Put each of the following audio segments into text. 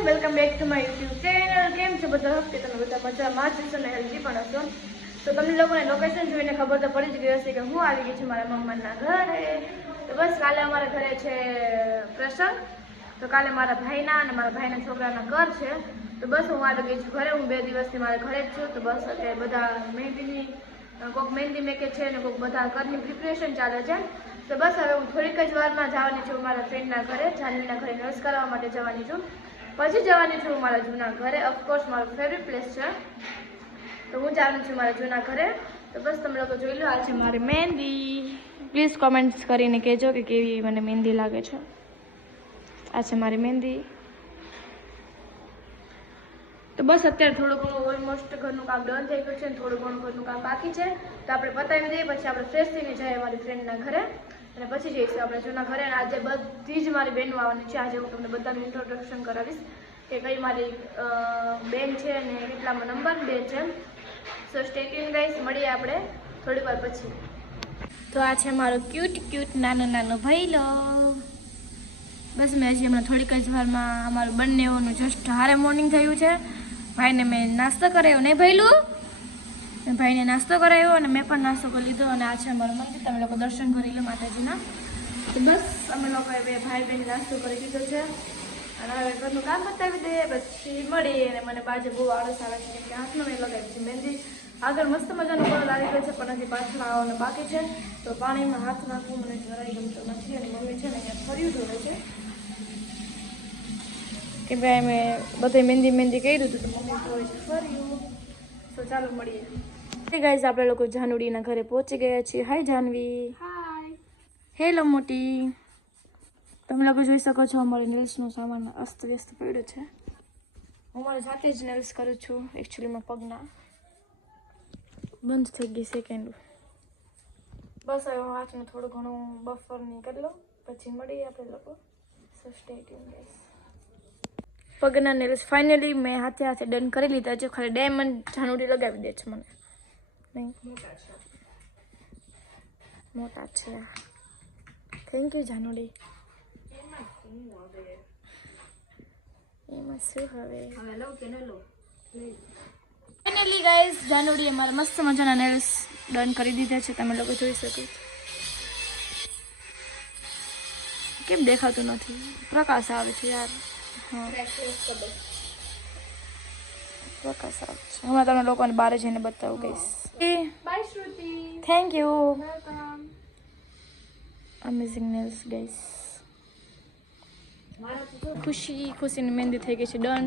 Everyone, welcome back to my YouTube channel. કેમ છો બધા? કે તમે બધા મજામાં જ છો અને હેલ્ધી પણ હશો. તો તમને લોકોને લોકેશન જોઈને ખબર તો પડી જ ગઈ હશે કે હું આવી ગઈ છું મારા મમ્માના ઘરે. તો બસ કાલે અમારા ઘરે છે પ્રસંગ. તો કાલે મારા ભાઈના અને મારા ભાઈના છોકરાના ઘર છે. તો બસ હું આવી ગઈ છું ઘરે. હું 2 દિવસથી મારા ઘરે જ છું. તો બસ અત્યારે બધા મહેંદીની કોઈક મહેંદી મેકે છે અને કોઈક બધા ઘરની પ્રિપરેશન ચાલે છે. તો બસ હવે હું થોડીક જ વારમાં જવાની છું મારા ફ્રેન્ડના ઘરે, જાનવીના ઘરે નર્સ કરવા માટે જવાની છું. પછી જવાની છું મારા જૂના ઘરે. ઓફકોર્સ મારું ફેવરેટ પ્લેસ છે. તો હું જવાની છું મારા જૂના ઘરે. તો બસ તમે લોકો જોઈ લો, આ છે મારી મહેંદી. પ્લીઝ કોમેન્ટ્સ કરીને કહેજો કે કેવી મને મહેંદી લાગે છે. આ છે મારી મહેંદી. તો બસ અત્યારે થોડું ઘણું ઓલમોસ્ટ ઘરનું કામ ડન થઈ ગયું છે અને થોડું ઘણું ઘરનું કામ બાકી છે. તો આપણે પતાવી દઈએ, પછી આપણે ફ્રેશ થઈને જઈએ મારી ફ્રેન્ડના ઘરે અને પછી જઈશું આપણે જૂના ઘરે. અને આજે બધી જ મારી બહેનો આવવાની છે. આજે હું તમને બધાનું ઇન્ટ્રોડક્શન કરાવીશ કે કઈ મારી બેન છે અને કેટલામાં નંબર બેન છે. સો સ્ટે ટ્યુન ગાઈસ, મળીએ આપણે થોડીક વાર પછી. તો આ છે મારો ક્યુટ નાનો ભઈલો. બસ મેં હજી હમણાં થોડીક જ વારમાં અમારું બંનેઓનું જસ્ટ હારે મોર્નિંગ થયું છે. ભાઈને મેં નાસ્તો કરાવ્યો, નહીં ભઈલું? ભાઈને નાસ્તો કરાવ્યો અને મેં પણ નાસ્તો કરી લીધો. અને આ છે અમારું મંદિર, તમે લોકો દર્શન કરી લો માતાજીના. તો બસ અમે લોકોએ બે ભાઈ બહેન નાસ્તો કરી દીધો છે અને હવે ઘરનું કામ બતાવી દઈએ, પછી મળીએ. અને મને પાછળ બહુ આળસ આવે છે કે હાથમાં મેં લગાવી છે મહેંદી. આગળ મસ્ત મજાનો કલર આવી ગયો છે પણ હજી પાછળ આવવાનો બાકી છે. તો પાણીમાં હાથ નાખવું મને જરાય ગમતો નથી. અને મમ્મી છે ને અહીંયા ફર્યું ધોવે છે કે ભાઈ મેં બધે મહેંદી કર્યું હતું તો મમ્મી ધોવે છે ફર્યું. તો ચાલો મળીએ. ગાઈઝ, આપણે લોકો જાનવીના ઘરે પહોંચી ગયા છીએ. હાય જાનવી. હાય. હેલો મોટી. તમે લોકો જોઈ શકો છો અમારી નેલ્સનો સામાન અસ્તવ્યસ્ત પડ્યો છે. હું મારી જાતે જ નેલ્સ કરું છું. એકચ્યુઅલીમાં પગના બંધ થઈ ગઈ સેકન્ડ. બસ હવે હું હાથમાં થોડું ઘણું બફરની કરી લઉં, પછી મળીએ આપણે લોકો. સો સ્ટે ટ્યુન ગાઈઝ. પગના નેલ્સ ફાઇનલી મેં હાથે ડન કરી લીધા છે. ખાલી ડાયમંડ જાનુડી લગાવી દે છે મને. નહીં મોટા છે. થેન્ક યુ જાનુડી. એમાં શું હવે ફાઇનલી ગાઈઝ, જાનુડીએ મારા મસ્ત મજાના નેલ્સ ડન કરી દીધા છે. તમે લોકો જોઈ શકો છો. કેમ દેખાતું નથી? પ્રકાશ આવે છે યાર. હા, પ્રકાશ આવે છે. હમણાં તમને લોકોને બહાર જઈને બતાવું ગઈશ. Bye Shruti. Thank you. Welcome. Amazing nails guys. ખુશીની મહેંદી થઈ ગઈ છે ડન.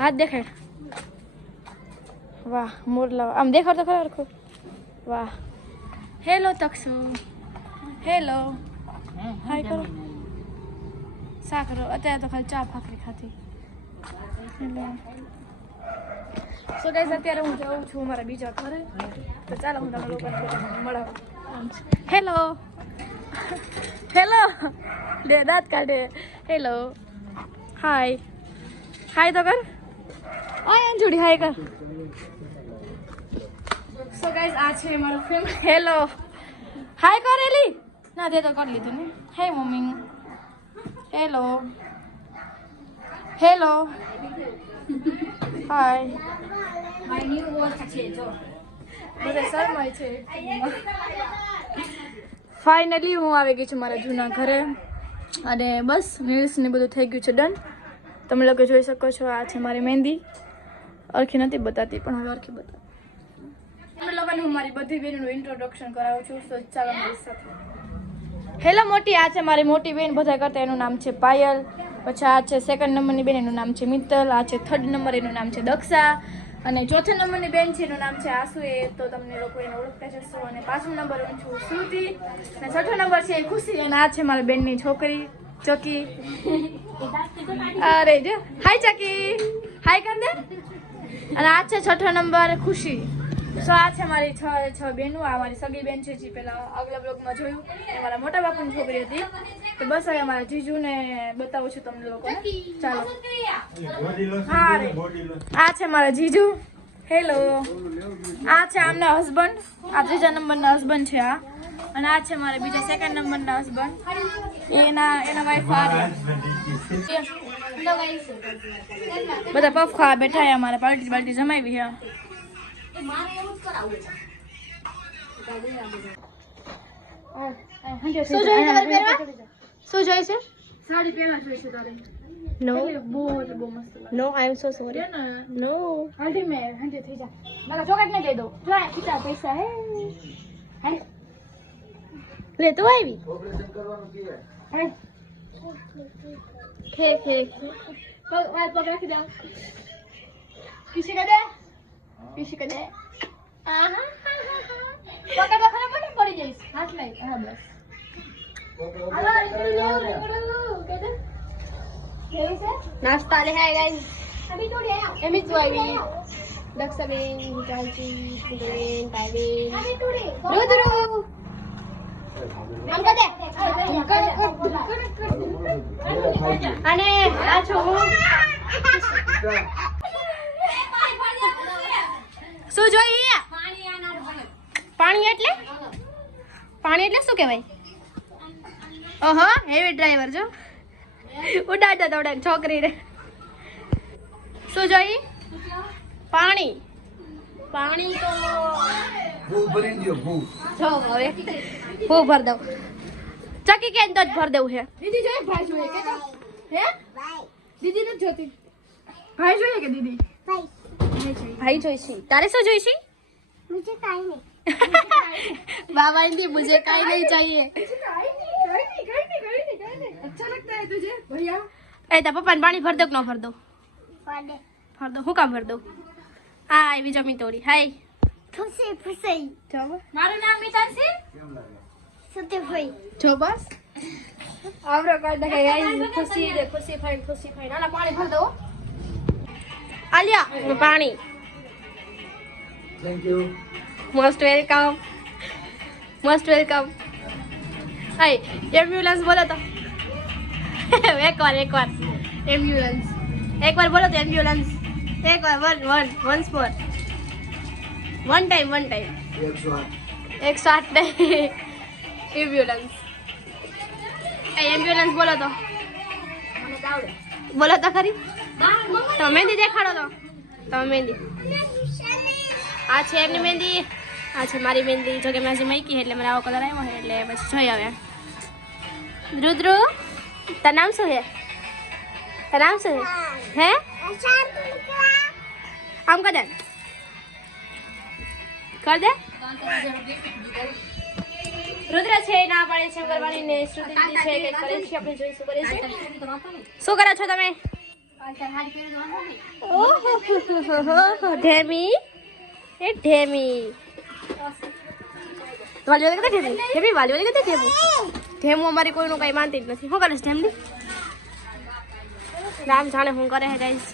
હાથ દેખાડ. વાહ મોરલા, આમ દેખાડ તો ખરા હરખું. વાહ. હેલો તક્ષુ. હેલો. હાય કરો. શા કરો? અત્યારે તો ખાલી ચા ભાખરી ખાધી. હેલો. સો ગાઈઝ, અત્યારે હું જાઉં છું મારા બીજા ઘરે. તો ચાલો હું તમને લોકોને મળાવું. હેલો. હેલો. લે દાંત કાઢે. હેલો. હાય. હાય તો કર. ઓય અંજુડી હાય કર. સો ગાઈઝ, આ છે મારો ફ્રેન્ડ. હેલો. હાય કર એલી. ના દે તો કરી લીધું ને. Hey mummy. Hello. Hello. Hi. My new watch છે જો. બધા શરમાય છે. ફાઇનલી હું આવી ગઈ છું મારા જૂના ઘરે અને બસ નેલ્સ ને બધું થઈ ગયું છે ડન. તમે લોકો જોઈ શકો છો. આ છે મારી મહેંદી. અરખી નથી બતાતી પણ હવે અરખી બતાવું. તમે લોકોને હું મારી બધી બહેનોનું ઇન્ટ્રોડક્શન કરાવું છું. તો ચાલો મારી સાથે. હેલો મોટી. આ છે મારી મોટી બેન બધા કરતા. એનું નામ છે પાયલ. પછી આ છે સેકન્ડ નંબરની બેન, એનું નામ છે મિત્તલ. આ છે થર્ડ નંબર, એનું નામ છે દક્ષા. અને ચોથા નંબરની બેન છે, એનું નામ છે આસુ. એ તો તમને લોકો એને ઓળખતા જશો. અને 5મો નંબર હું છું શ્રુતિ. અને 6થો નંબર છે ખુશી. અને આ છે મારી બેનની છોકરી ચકી. અરે જો હાય ચકી. હાય કર દે. અને આ છે 6થો નંબર ખુશી. સો આ છે મારી છ બહેનો. આ મારી સગી બેન છે, જે પેલા આગલા બ્લોગમાં જોયું એ મારા મોટા બાપુની છોકરી હતી. તો બસ હવે અમારા જીજુને બતાવું છું તમને લોકોને. ચાલો. હા રે, આ છે મારા જીજુ. હેલો. આ છે આમના હસબન્ડ. આ 3જા નંબરના હસબન્ડ છે. આ અને આ છે મારે બીજા સેકન્ડ નંબરના હસબન્ડ એના વાઈફ આ બધા પફ ખાવા બેઠા છે અમારે પાર્ટી જમાવી છે શું જોઈ છે સાડી પહેરવા જોઈ છે તારે નો બહુ મસ્ત નો આઈ એમ સો સોરી નો હાંડી મે હાંડી થઈ જા મારા ચોકલેટ ને દે દો જો આ ખીચા પૈસા હે હાંડી લે તો આવી ઓપરેશન કરવાનું કે હે વાત પકડ રાખી દે કિસી કા દે આહા પકડ ખરા પડી જઈશ હાથ લઈ હા બસ नाश्ता ले है गाइस अभी तो ले आओ एमी तो आई दक्षबेन चाची सुबेन टाइबेन अभी तो ले रुद्र हम कर दे અને આ છો શું જોઈએ પાણી એટલે શું કહેવાય ઓહો હેવી ડ્રાઈવર જો ઉડાડતા થોડા છોકરીને શું જોઈ પાણી તો ભૂ ભરી દો ભૂ જો હવે ભૂ ભર દઉં ચકી કેન તો જ ભર દેવું છે દીદી જોઈએ ભાઈ જોઈએ કે હે દીદી નથી જોતી ભાઈ જોઈએ કે દીદી ભાઈ જોઈશી તારે શું જોઈશી મુझे કાઈ નહીં बाबा हिंदी मुझे काई नहीं चाहिए अच्छा लगता है तुझे भैया ए ता पप्पा ने पानी भर दो कि न भर दो भर दो હું કામ ભર દો આ આવી જમી તોડી હાય ખુશી જો મારું નામ મિતાંશી કેમ લાગે સતે ભાઈ જો બસ આવરો કાઢ કે ગાઈસ ખુશી ફાઈન આના પાણી ભર દો આલિયા પાણી thank you most welcome hi ambulance બોલો તો એકવાર એમ્બ્યુલન્સ એકવાર બોલો તો એમ્બ્યુલન્સ એકવાર વન્સ મોર વન ટાઈમ 108 નહીં એમ્બ્યુલન્સ એમ્બ્યુલન્સ બોલો તો ખરી તો મહેંદી દેખાડો તો મહેંદી આ છે એમની મહેંદી આ છે મારી મહેંદી જો કે મેં હજી મૂકી એટલે મને આવો કલર આવ્યો છે એટલે પછી જોઈ આવે રુદ્ર તારું નામ શું છે હે આમ કર દે રુદ્ર છે ના પાડે છે કરવાની ને શ્રુતિ દીદી છે કે કરે છે આપણે જોઈશું કરે છે શું કરો છો તમે ઓહો ધેમી વાલી વાલી કહેતી ધેમી વાલી કહેતી ધેમું અમારી કોઈનું કઈ માનતી જ નથી શું કરે છે ધેમની રામ જાણે હું કરે છે ગાઈસ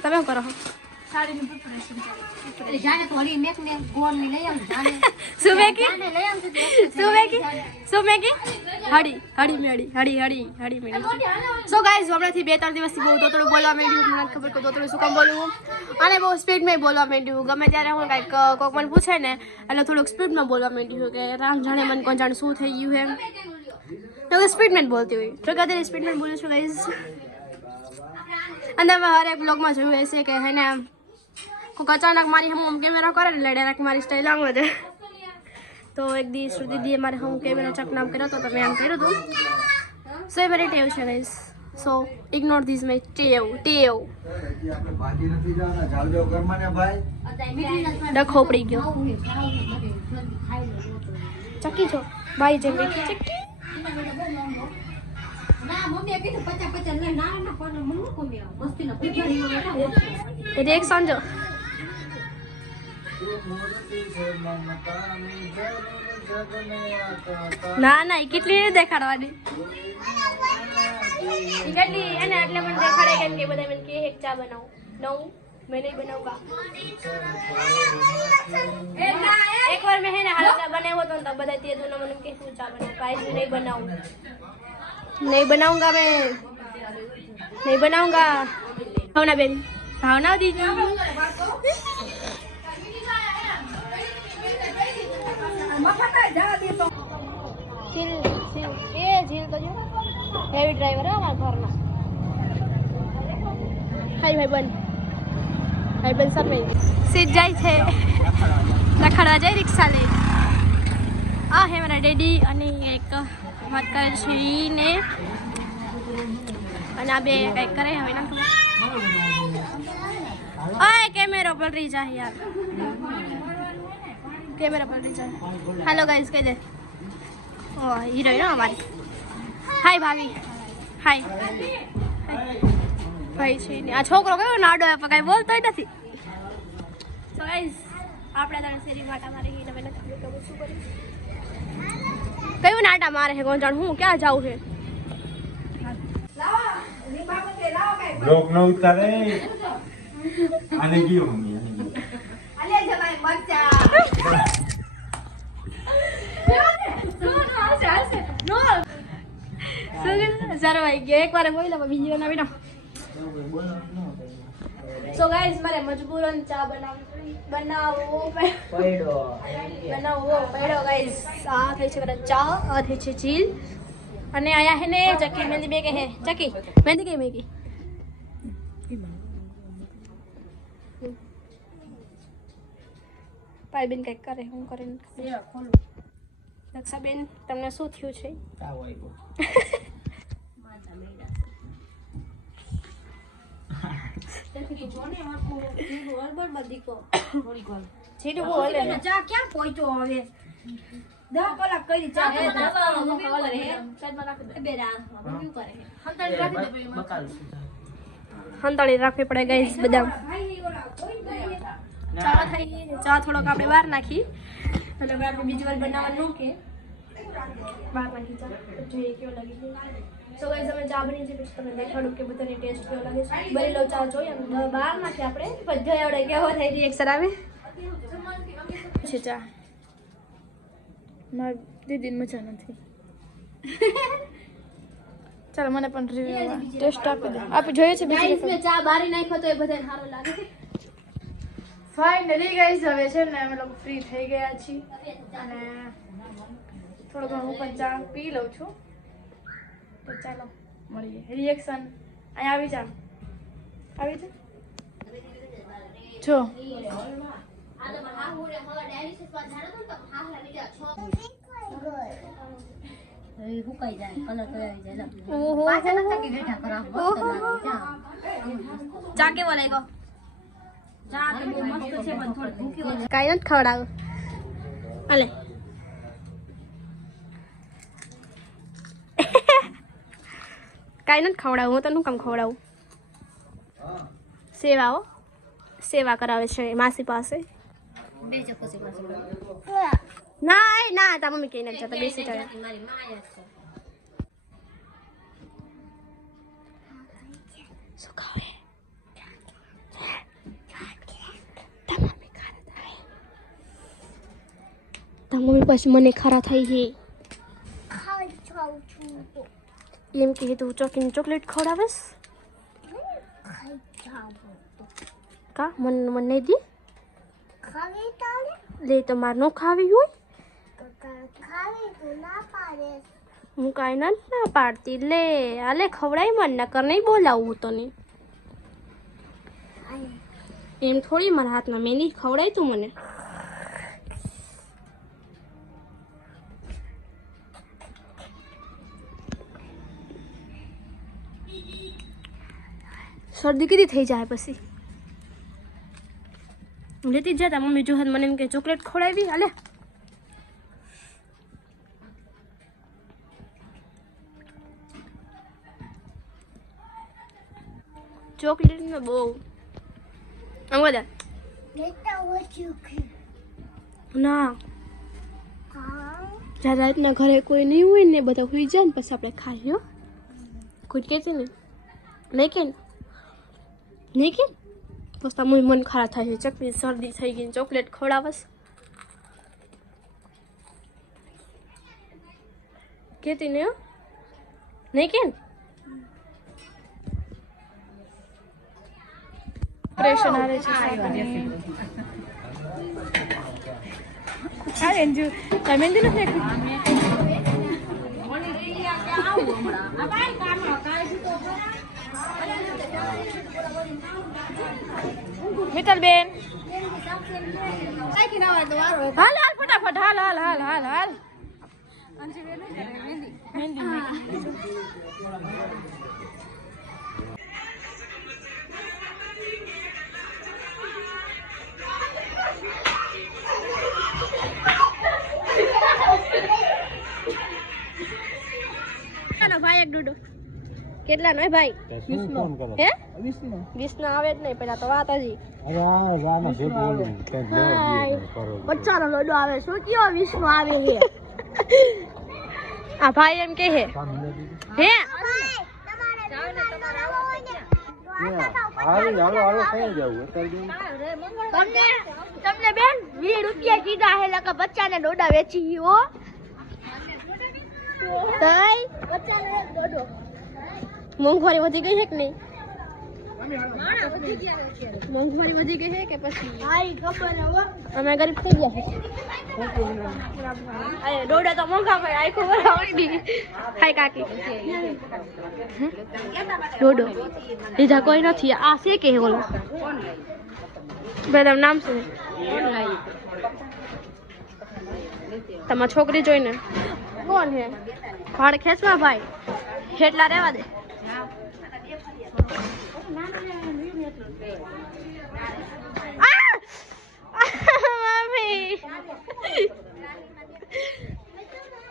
તમે શું કરો છો સાડીનું પ્રિપરેશન એટલે જાણે તો હળી મેક ને ગોળ ની લઈ આવ જાણે સુમેકી હળી મેડી સો ગાઈસ હમણાંથી 2-3 દિવસથી બહુ દોતડું બોલવા માંડ્યું મને ખબર કે દોતડું શું કામ બોલવું અને બહુ સ્પીડમાં બોલવા માંડ્યું ગમે ત્યારે હું કાંઈક કોક મને પૂછે ને એટલે થોડુંક સ્પીડમાં બોલવા માંડ્યું કે રામ જાણે મને કોણ જાણે શું થઈ ગયું એમ તો સ્પીડમાં બોલતી હોય તો કદાચ સ્પીડમાં બોલું છું ગાઈસ અને મેં હરેક બ્લોગમાં જોયું હશે કે હે ને કોઈક અચાનક મારી હમ કેમેરા કરે ને ડાયરેક્ટ મારી સ્ટાઇલ આમ જ તો એક દી શ્રુતિદીએ મારે હમ કેમેરા ચકનામ કર્યો તો મેં આમ કર્યું હતું સો એ મારી ટેવ છે guys so ignore this my ટેવ ડખો પડી ગયો ચકી છો ભાઈ જેમ ચકી રિએક્શન જો ના કેટલી નહીં દેખાડવાની કેટલી એને એટલે મને દેખાડે કેમ કે બધા મને કે એક ચા બનાવું નવું मैं नहीं बनाऊंगा एक बार मैं है ना हाल चा बनाया तो तब बताती है दोनों मन के पूछा बना गाइस नहीं बनाऊंगा मैं नहीं बनाऊंगा भावना बेन भावना दीजिए झील तो जो हेवी ड्राइवर है हमारे घर में हाय भाई बन सब में सीट जाए थे रखड़ा जाए रिक्शा ले आ है मेरा डैडी અને એક વર્કર છે ને અને આ બે કંઈક કરે હવે ના ઓય કેમેરો પલરી જાય યાર કેમેરા પલરી જાય હેલો ગાઈસ કહી દે ઓ હીરોઈન અમારી હાય ભાભી હાય ભાઈ છે ને આ છોકરો કયો નાડો આપે કઈ બોલતોય નથી સો ગાઈસ આપણે તને શેરી વાટા મારી ગઈ નવે નથી ખબર શું કરી કયું નાટા મારે છે કોણ જાણ હું ક્યાં જાઉં છે બ્લોક ન ઉતારે આને ગયો મમ્મી અલે જમાઈ મરચા નો સારો ભાઈ ગયો એકવાર બોલ્યા પણ બીજી વાર ના બેટા સો ગાઈસ મારે મજબૂરન ચા બનાવવો પડ્યો ગાઈસ આ થઈ છે ચા આ થઈ છે ચીલ અને આયા હે ને ચકી મહેંદી બે કે હે ચકી મહેંદી કે મેગી પાઈબેન કઈક કરે હું કરે દક્ષાબેન તમને શું થયું છે હંતાળી રાખવી પડે ગાઈસ બદામ ચા થોડોક આપણે બહાર નાખી એટલે આપણે બીજી વાર બનાવવાનું કે બહાર નાખી ચા જોઈએ કેવો લાગે સો ગાઈસ અમે ચા બની છે પછી તમને દેખાડું કે બધાની ટેસ્ટ કેવો લાગે છે બની લો ચા જોઈએ અને બહાર નાખી આપણે બધા આવડે કેવો થાય રિએક્શન આવે છે ચા મારી દીદીને મજા નથી ચાલો મને પણ રિવ્યુ ટેસ્ટ આપી દે આપી જોઈએ છે બીજી વખત ચા બારી નાખ્યો તો એ બધાને સારું લાગે ફાઇનલી ગાઈસ હવે છે ને અમે લોકો ફ્રી થઈ ગયા છીએ અને થોડો ઘણો હું પણ ચા પી લઉં છું તો ચાલો મળીએ રિએક્શન અહીંયા આવી જા જો ચા કેવો લાગ્યો કાંઈ નથી ખવડાવ અલે કાંઈ નથી ખવડાવું હું તને કામ ખવડાવું સેવા કરાવે છે માસી પાસે ના તા મમ્મી કઈ નથી જતા બેસી જાય શું ખાવે તા મમ્મી પછી મને ખારા થઈ ગઈ એમ કે તું ચોકલેટ ખવડાવેસ કા મને નહીં દી લે તો મારે ન ખાવી હોય હું કાંઈ ના પાડતી લે આલે ખવડાય મને નકર નહીં બોલાવું તને એમ થોડી મારા હાથમાં મહેંદી ખવડાય તું મને શરદી કીધી થઈ જાય પછી લેતી જ જતા મમ્મી જોહત મને એમ કે ચોકલેટ ખવડાવી હાલે ચોકલેટ ને બહુ આમ બધા ના જ્યાં રાતના ઘરે કોઈ નહીં હોય ને બધા સુઈ જાય ને પછી આપણે ખાઈએ કોઈ કહેતી ને નહીં કે નહીં કે બસ તમારું મન ખરાબ થાય છે ચકલી શરદી થઈ ગઈ ચોકલેટ ખવડાવસ કહેતી ને નહીં કે પ્રેશન આવે છે હા એન્જુ તમે મહેંદી નથી મિત્તલ બેન હાલ હાલ ફટાફટ હાલ હાલ હાલ હાલ હાલ મહેંદી ભાઈ એક ડૂડો કેટલા નો ભાઈ 20 નો હે 20 નો આવે જ નહીં પેલા તો વાત હજી અરે આ ગાના શું બોલું કે બચ્ચાનો લોડો આવે શું કયો 20 નો આવે છે આ ભાઈ એમ કે હે હે હાલો કઈ જાવું તમને બેન 20 રૂપિયા કીધા હે લકા બચ્ચાને ડોડા વેચી ગયો તઈ બચ્ચાને ડોડો મોંઘવારી વધી ગઈ છે કે નહીં મોંઘવારી વધી ગઈ છે કે પછી હાઈ ખબર હવે અમે ગરીબ થઈ ગયા અરે ડોડા તો મોંઘા પડે આઈ ખબર આવડી હાય કાકી ડોડો લીધા કોઈ નથી આ છે કે ઓલો બેન નામ શું તમારી છોકરી જોઈને કોણ હે ભાડ ખેંચવા ભાઈ એટલા રહેવા દે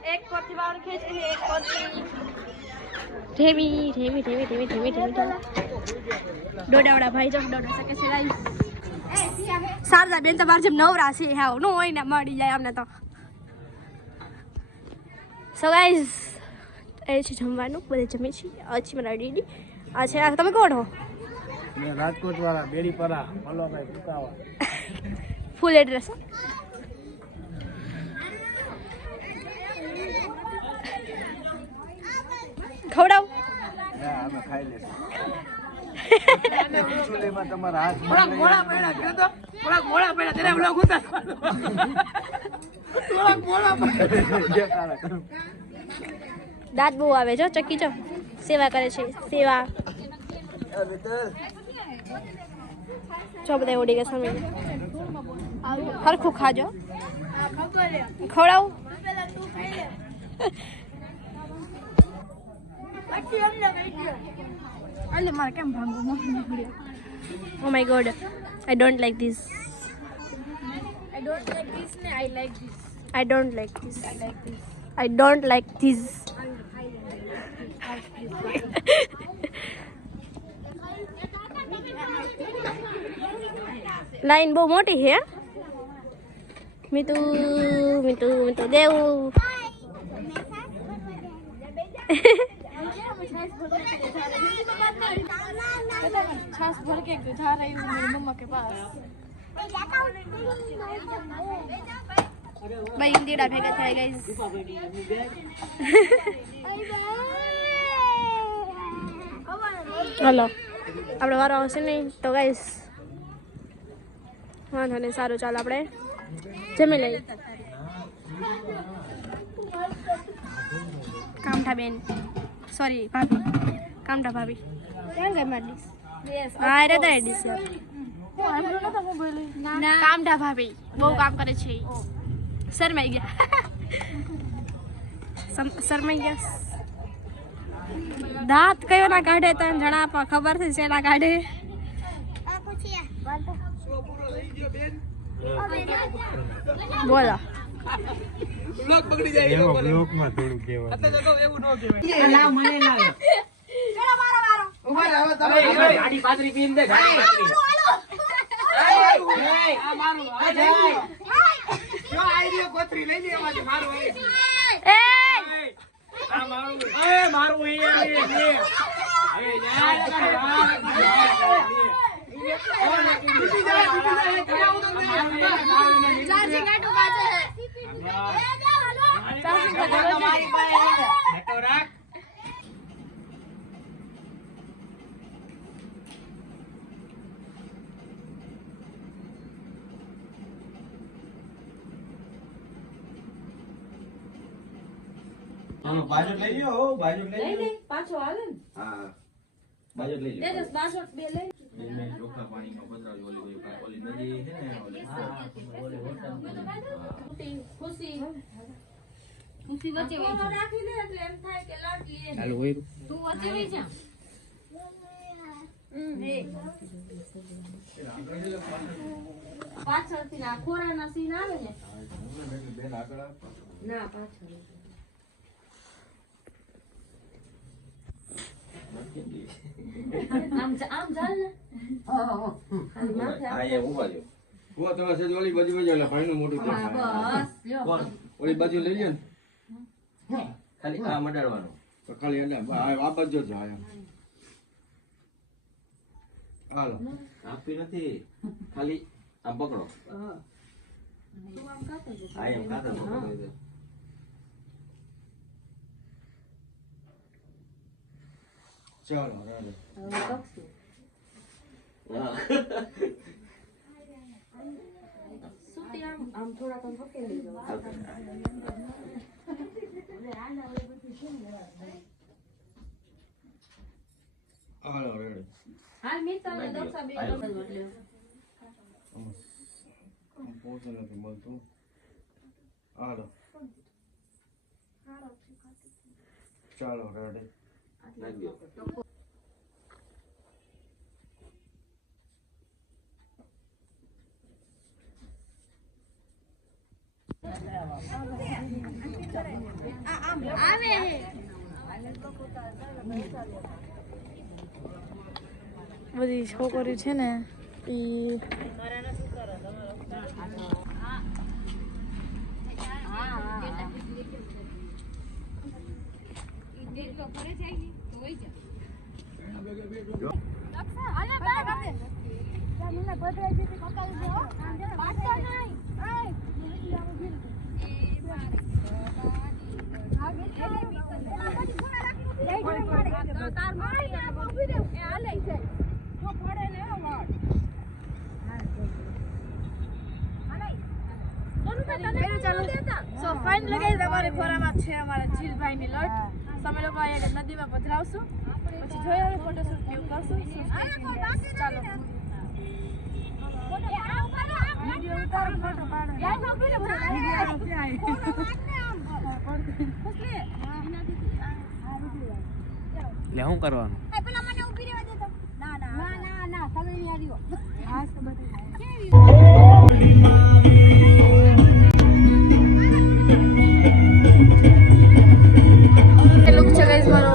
એક પરથી વાળ ખેંચે છે એક પરથી ઢેમી ડોડાવડા ભાઈ જો ડોડા શકે છે ગાઈસ સારદા બેન તમાર જેમ નવરા છે હાવ નો હોય ને મળી જાય અમને તો સો ગાઈસ એ છે જમવાનું બધે જમી છીએ અચી મારા દીદી આ છે આ તમે કોણ હો મેં રાજકોટ વાળા બેડીપરા મલ્લાભાઈ પુકાવા ફૂલ એડ્રેસ ખવડાવ અમે ખાઈ લેશું ચૂલેમાં તમારા હાથ મોળા પડ્યા તેરે વ્લોગ ઉતાર મોળા પડ્યા દાંત બહુ આવે જો ચક્કી જો સેવા કરે છે સેવા જો બધા ઉડી ગયા સામે હરખું ખાજો ખવડાવ અલે મારે કેમ ભાંગવું oh my god I don't like this I don't like this. I don't like this. I don't like this. Line બહુ મોટી છે મીઠું દેવું छाछ भर के जा रही हूँ मेरी मम्मा के पास भाई इंदीड़ा भेगा था गाइस हेलो આપણે વારો આવશે નહીં તો ગાઈસ વાંધો નહીં સારું ચાલો આપણે જમી લઈએ કામઠા બેન સોરી ભાભી કામઠા ભાભી ક્યાં ગઈ મારી ડીશ હા રે તારી ડીશ કામઠા ભાભી બહુ કામ કરે છે શરમાઈ ગયા દાંત કયો ના કાઢે તને જણા પણ ખબર છે શેના કાઢે બોલો બ્લોક પકડી જાય એમાં બ્લોક માં થોડું કહેવાય એટલે તો એવું નો કહેવાય લાવ મને લાવ ચલો મારો ઉભા રહો તમે ગાડી પાતરી પીન દે ગાડી પાતરી આ મારું આ જાય જો આઈ રહ્યો કોતરી લઈ લે એમાંથી મારું એ આ મારું એ મારું એ બાજુ લઈ લ્યો હો, બાજુ લઈ લઈ લ્યો. લે પાછો આવે ને હા બાજુ લઈ દે લ્યો. દસ 62 બે લઈ મેં ચોખ્ખા પાણીમાં પધરાવ્યું. ઓલી નદી છે ને ઓલી. ખુશી ખુશી વચ્ચે વહી જા રાખી લે એટલે એમ થાય કે લાડલી એને ચાલુ હોય તું વચ્ચે વહી જા પાછળથી ના ખોરાના સીન આવે ને ના પાછળ આમ ચાલ ને ખાલી માથે હા એ ઉભા રહ્યો. ઓ તમે સેજ ઓલી બાજુ વહી જાઓ, એટલે ભાઈનું મોઢું હા દેખાય. બસ લ્યો ઓલી બાજુ લઈ લ્યો ને ખાલી આ મટાડવાનું. તો ખાલી એટલે આ બાજુ જ જાય એમ. હાલો આપી નથી, ખાલી આમ પકડો. હા તું આમ કાતો જો હા એમ ખાતા પકડી દે. ચાલો રાડે. હવે કક્ષું હા. સુતી આમ થોડા કમ પકેલી દો હાલો રાડે. હાલ મિત્ર ને દક્ષા બે ગમે એટલે આમ પોતે નથી મળતું. હાલો ચાલો રાડે. નાખી દો. બધી છોકરીઓ છે ને એ સો ફાઇન લગાવી તમારે ખોરામાં છે અમારા જીલભાઈની લટ તમે લોકો અહીંયા નદીમાં પધરાવશું પછી જોઈએ હવે ફોટોશૂટ ને એવું કરશું ચાલો વિડિયો ઉતારો ફોટો પાડો એટલે શું કરવાનું લુક છે ગાઈસ મારો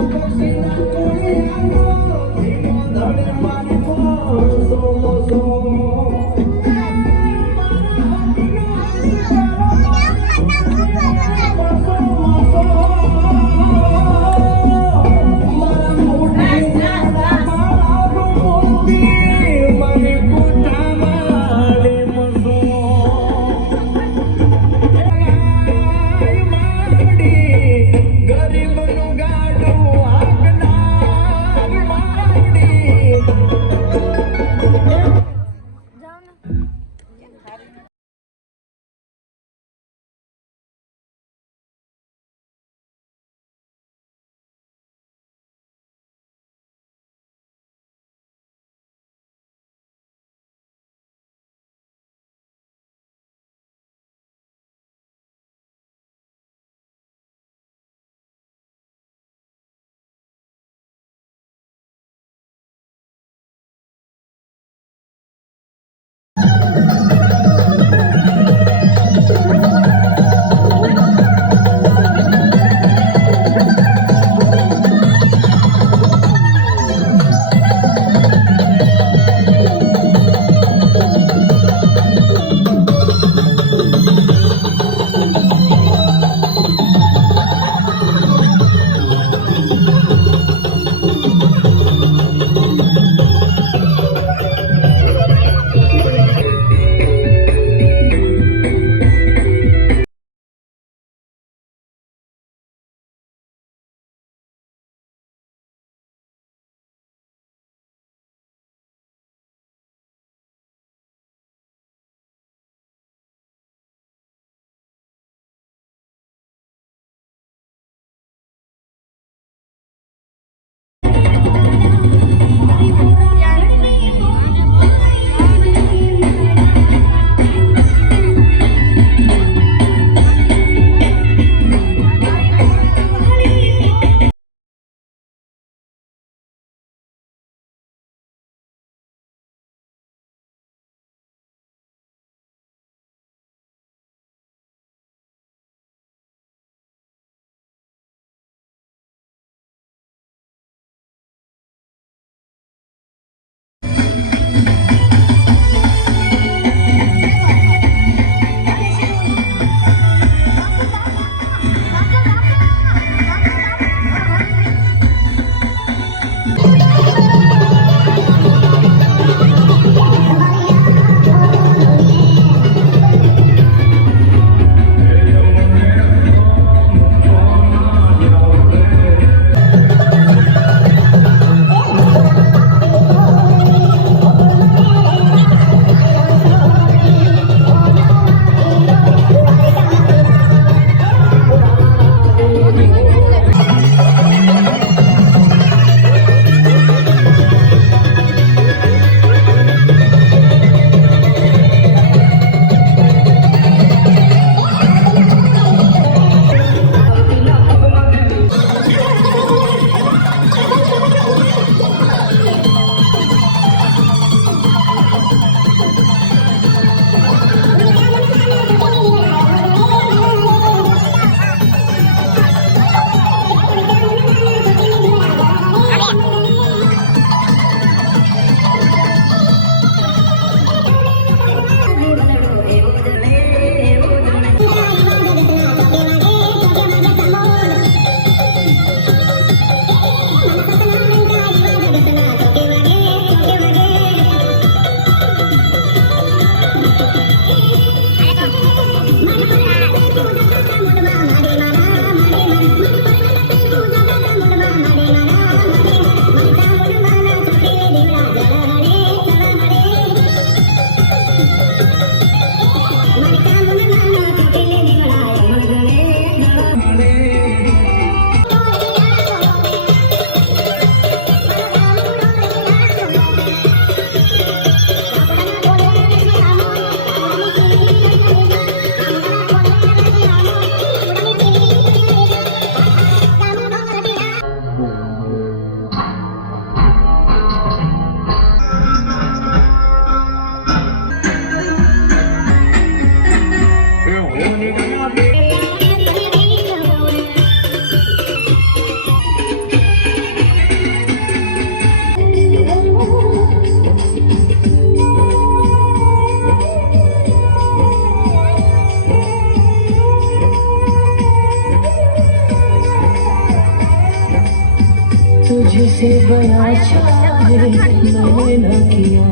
मैंने न किया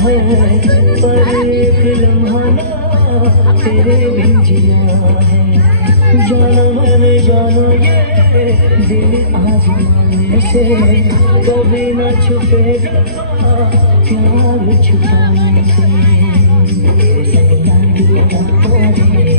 है पर एक लम्हा तेरे बिन जिया है जाना मैंने जाना ये दिल आजमाने से कभी न छुपेगा प्यार छुपाने से तेरे संग लागे तेरे संग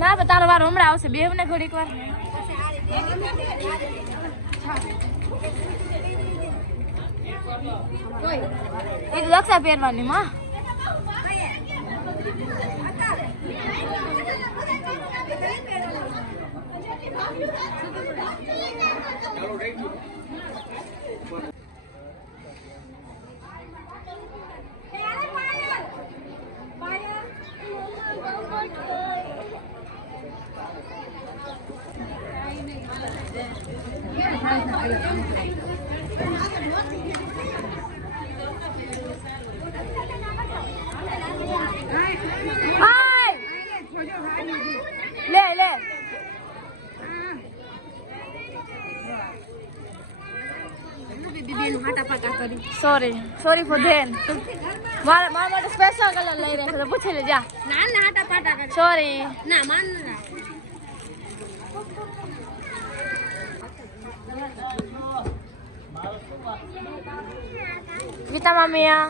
ના પણ તારો વાર હમણાં આવશે બેવ ને ઘડીક વાર એ લક્ષા પહેરવાની માં લે લે સોરી ફોર ધેન મારા માટે સ્પેશિયલ કલર લઈ રહ્યા છે પૂછી લે જા ના ના હાટા પાટા કરે સોરી ના માન ના ગીતા મામિયા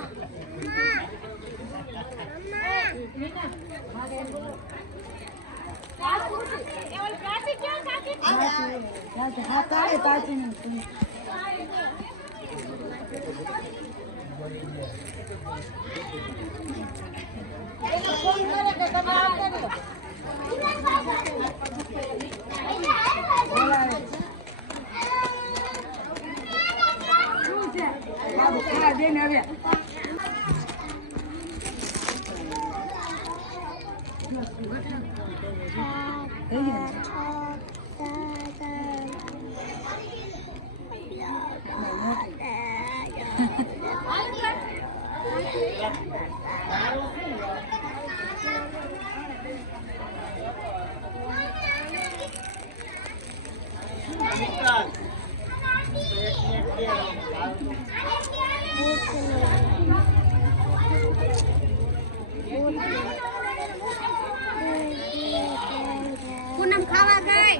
પૂનમ ખાવા ગઈ